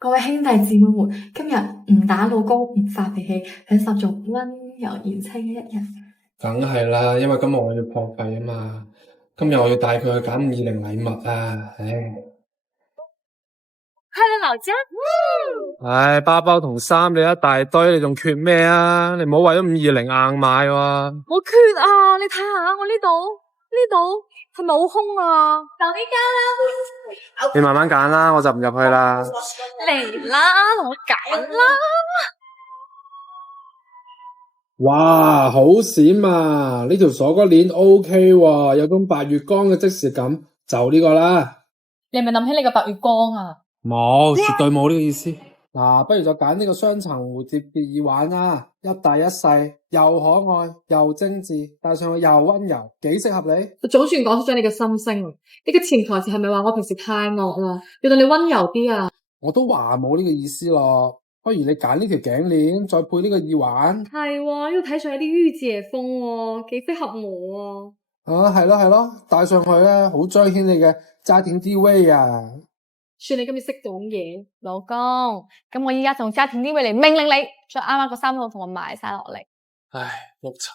各位兄弟姊妹們，今日唔打老公，唔發脾氣，享受做溫柔言情嘅一日。梗係啦，因為今日我要破費啊嘛，今日我要帶佢去揀520禮物啊，唉。快樂老家。唉，包包同衫你一大堆，你仲缺咩啊？你唔好為咗520硬買喎。我缺啊，你睇下我呢度係咪好空啊？就呢間啦。你慢慢揀啦，我就唔入去啦。嚟啦，我揀啦。哇，好閃啊！呢條鎖骨鏈 OK 喎，有種白月光嘅即視感，就呢個啦。你係咪諗起你個白月光啊？冇，絕對冇呢個意思。嗱，不如就揀呢個雙層蝴蝶結耳環啦，一大一細，又可愛又精緻，戴上去又溫柔，幾適合你。我總算講出咗你嘅心聲，你嘅潛台詞係咪話我平時太惡啦，要到你溫柔啲啊？我都話冇呢個意思咯，不如你揀呢條頸鏈，再配呢個耳環。係喎，呢度睇上有啲御姐風喎，幾適合我啊。係咯，戴上去咧，好彰顯你嘅家庭地位啊！算你今日識講嘢，老公，咁我依家仲家庭啲位嚟命令你，將啱啱個衫套同我買晒落嚟。唉，碌柒。